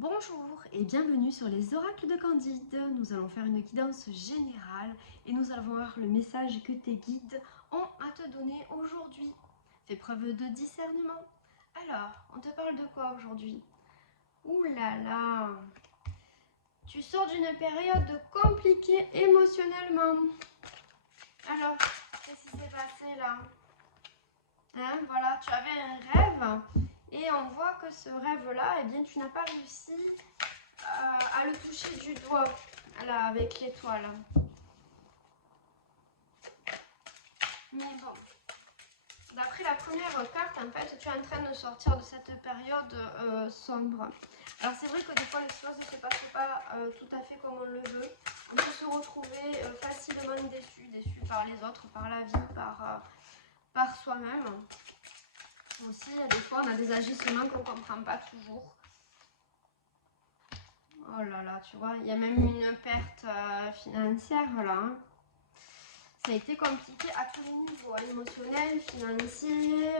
Bonjour et bienvenue sur les oracles de Candide. Nous allons faire une guidance générale et nous allons voir le message que tes guides ont à te donner aujourd'hui. Fais preuve de discernement. Alors, on te parle de quoi aujourd'hui? Ouh là là! Tu sors d'une période compliquée émotionnellement. Alors, qu'est-ce qui s'est passé là? Voilà, tu avais un rêve et on voit que ce rêve-là, eh bien, tu n'as pas réussi à le toucher du doigt, là, avec l'étoile. Mais bon, d'après la première carte, en fait, tu es en train de sortir de cette période sombre. Alors c'est vrai que des fois les choses ne se passent pas tout à fait comme on le veut. On peut se retrouver facilement déçu par les autres, par la vie, par soi-même. Aussi, des fois, on a des agissements qu'on ne comprend pas toujours. Oh là là, tu vois, il y a même une perte financière là. Hein. Ça a été compliqué à tous les niveaux, émotionnel, financier,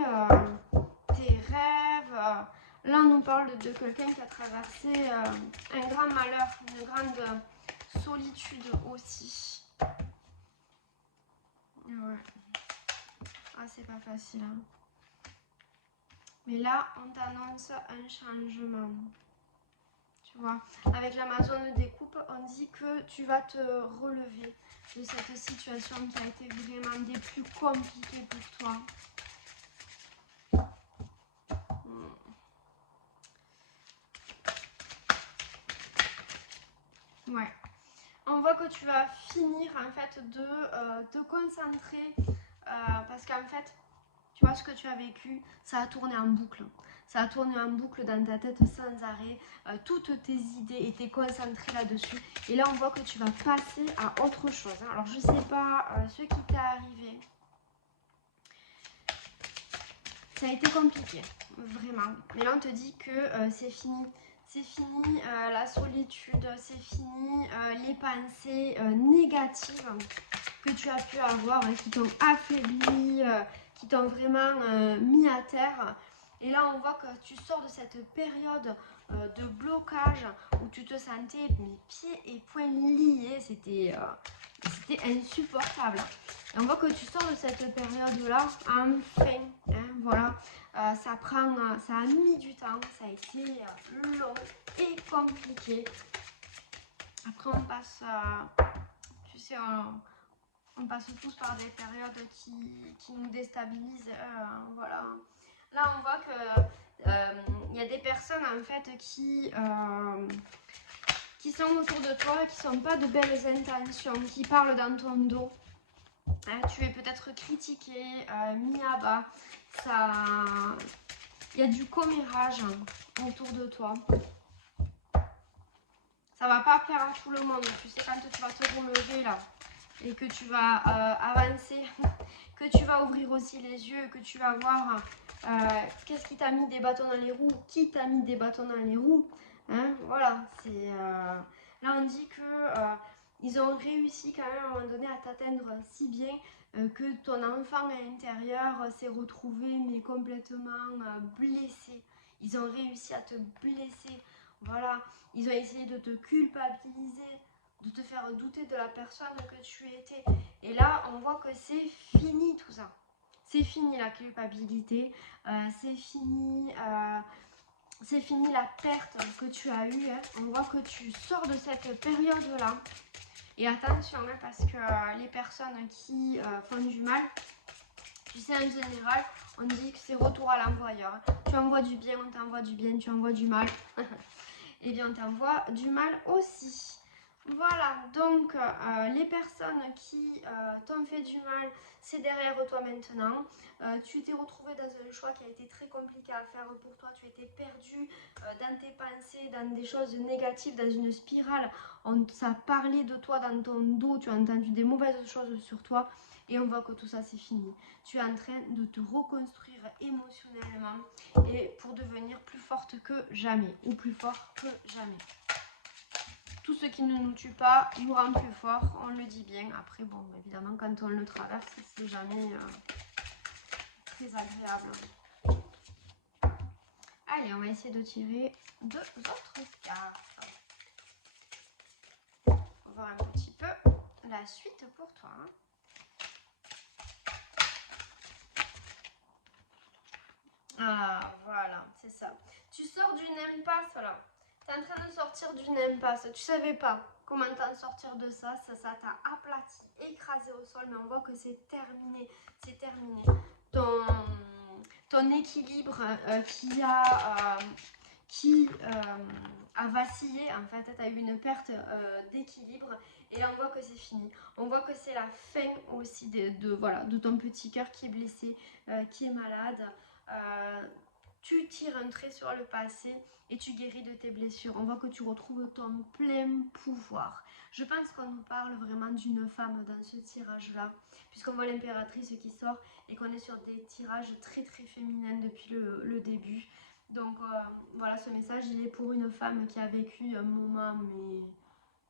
tes rêves. Là, on nous parle de quelqu'un qui a traversé un grand malheur, une grande solitude aussi. Ouais. Ah, c'est pas facile. Hein. Mais là, on t'annonce un changement. Tu vois, avec l'Amazone découpe, on dit que tu vas te relever de cette situation qui a été vraiment des plus compliquées pour toi. Ouais. On voit que tu vas finir en fait de te concentrer parce qu'en fait, tu vois ce que tu as vécu, ça a tourné en boucle. Ça a tourné en boucle dans ta tête sans arrêt. Toutes tes idées étaient concentrées là-dessus. Et là, on voit que tu vas passer à autre chose. Hein. Alors, je ne sais pas ce qui t'est arrivé. Ça a été compliqué, vraiment. Mais là, on te dit que c'est fini. C'est fini la solitude, c'est fini les pensées négatives que tu as pu avoir, hein, qui t'ont affaibli, qui t'ont vraiment mis à terre. Et là, on voit que tu sors de cette période de blocage où tu te sentais mes pieds et poings liés. C'était insupportable. Et on voit que tu sors de cette période-là, enfin, hein, voilà. Ça a mis du temps, ça a été long et compliqué. Après, on passe, tu sais, on passe tous par des périodes qui nous déstabilisent. Voilà. Là, on voit que y a des personnes en fait qui sont autour de toi, qui ne sont pas de belles intentions, qui parlent dans ton dos. Hein, tu es peut-être critiqué, mis à bas. Il y a du commérage autour de toi. Ça va pas plaire à tout le monde. Tu sais, quand tu vas te relever là et que tu vas avancer, que tu vas ouvrir aussi les yeux, que tu vas voir qu'est-ce qui t'a mis des bâtons dans les roues, qui t'a mis des bâtons dans les roues. Hein, voilà, c'est là on dit que ils ont réussi quand même à un moment donné à t'atteindre si bien que ton enfant à l'intérieur s'est retrouvé mais complètement blessé. Ils ont réussi à te blesser. Voilà, ils ont essayé de te culpabiliser, de te faire douter de la personne que tu étais. Et là, on voit que c'est fini tout ça. C'est fini la culpabilité, c'est fini la perte que tu as eue. Hein. On voit que tu sors de cette période-là. Et attention, hein, parce que les personnes qui font du mal, tu sais, en général, on dit que c'est retour à l'envoyeur. Hein. Tu envoies du bien, on t'envoie du bien, tu envoies du mal. Et bien, on t'envoie du mal aussi. Voilà, donc les personnes qui t'ont fait du mal, c'est derrière toi maintenant. Tu t'es retrouvé dans un choix qui a été très compliqué à faire pour toi. Tu étais perdu dans tes pensées, dans des choses négatives, dans une spirale. On t'a parlé de toi dans ton dos, tu as entendu des mauvaises choses sur toi. Et on voit que tout ça c'est fini. Tu es en train de te reconstruire émotionnellement et pour devenir plus forte que jamais ou plus fort que jamais. Tout ce qui ne nous tue pas nous rend plus fort, on le dit bien. Après, bon, évidemment, quand on le traverse, c'est jamais très agréable. Allez, on va essayer de tirer deux autres cartes. On va voir un petit peu la suite pour toi. Hein. Ah, voilà, c'est ça. Tu sors d'une impasse, là. Tu es en train de sortir d'une impasse. Tu savais pas comment t'en sortir de ça. Ça t'a aplati, écrasé au sol, mais on voit que c'est terminé. C'est terminé. Ton équilibre qui a vacillé, en fait, tu as eu une perte d'équilibre. Et là, on voit que c'est fini. On voit que c'est la fin aussi voilà, de ton petit cœur qui est blessé, qui est malade. Tu tires un trait sur le passé et tu guéris de tes blessures. On voit que tu retrouves ton plein pouvoir. Je pense qu'on nous parle vraiment d'une femme dans ce tirage-là, puisqu'on voit l'impératrice qui sort et qu'on est sur des tirages très très féminins depuis le début. Donc voilà, ce message, il est pour une femme qui a vécu un moment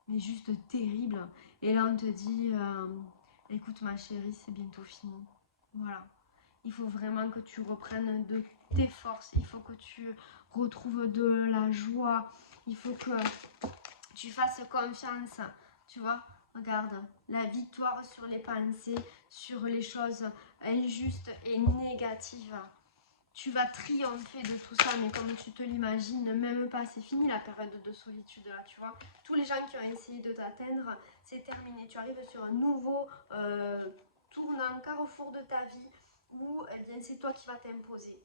mais juste terrible. Et là, on te dit, écoute ma chérie, c'est bientôt fini. Voilà. Il faut vraiment que tu reprennes de tes forces. Il faut que tu retrouves de la joie. Il faut que tu fasses confiance. Tu vois, regarde, la victoire sur les pensées, sur les choses injustes et négatives. Tu vas triompher de tout ça, mais comme tu te l'imagines, même pas. C'est fini la période de solitude là, tu vois. Tous les gens qui ont essayé de t'atteindre, c'est terminé. Tu arrives sur un nouveau tournant, carrefour de ta vie, où eh bien, c'est toi qui vas t'imposer.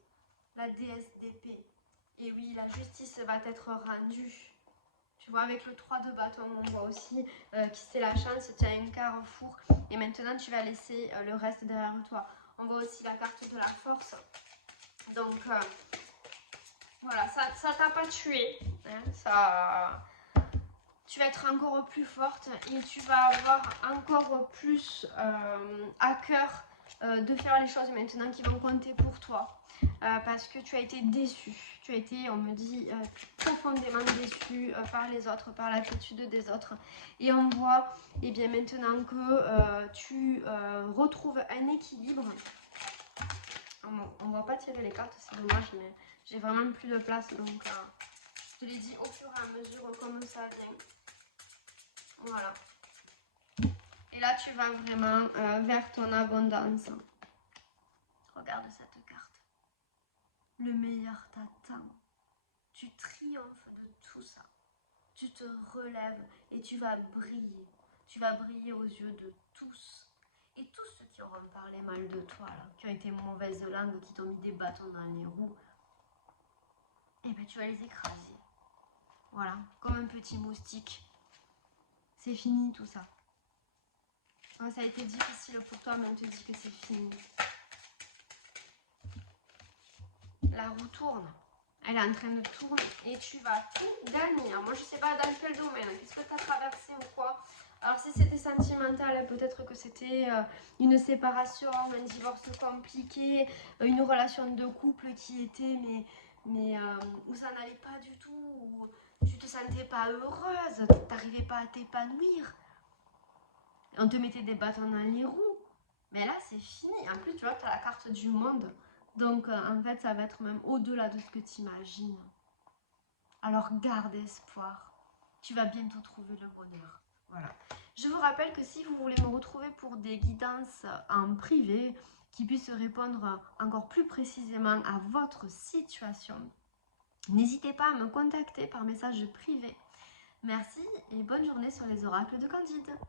La déesse d'épée. Et oui, la justice va être rendue. Tu vois, avec le 3 de bâton, on voit aussi que c'est la chance, tu as un carrefour. Et maintenant, tu vas laisser le reste derrière toi. On voit aussi la carte de la force. Donc, voilà, ça t'a pas tué. Hein, tu vas être encore plus forte et tu vas avoir encore plus à cœur de faire les choses maintenant qui vont compter pour toi. Parce que tu as été déçue. Tu as été, on me dit, profondément déçue par les autres, par l'attitude des autres. Et on voit, eh bien, maintenant que tu retrouves un équilibre. On ne va pas tirer les cartes, c'est dommage, mais j'ai vraiment plus de place. Donc, je te l'ai dit au fur et à mesure comme ça vient. Voilà. Et là, tu vas vraiment vers ton abondance. Regarde cette carte. Le meilleur t'attend. Tu triomphes de tout ça. Tu te relèves et tu vas briller. Tu vas briller aux yeux de tous. Et tous ceux qui auront parlé mal de toi, là, qui ont été mauvaises langues, qui t'ont mis des bâtons dans les roues, eh bien, tu vas les écraser. Voilà, comme un petit moustique. C'est fini tout ça. Oh, ça a été difficile pour toi, mais on te dit que c'est fini. La roue tourne. Elle est en train de tourner et tu vas tout gagner. Alors moi, je ne sais pas dans quel domaine. Qu'est-ce que tu as traversé ou quoi? Alors si c'était sentimental, peut-être que c'était une séparation, un divorce compliqué, une relation de couple qui était, mais où ça n'allait pas du tout, où tu te sentais pas heureuse, tu n'arrivais pas à t'épanouir. On te mettait des bâtons dans les roues. Mais là, c'est fini. En plus, tu vois, tu as la carte du monde. Donc, en fait, ça va être même au-delà de ce que tu imagines. Alors, garde espoir. Tu vas bientôt trouver le bonheur. Voilà. Je vous rappelle que si vous voulez me retrouver pour des guidances en privé qui puissent répondre encore plus précisément à votre situation, n'hésitez pas à me contacter par message privé. Merci et bonne journée sur les oracles de Candide.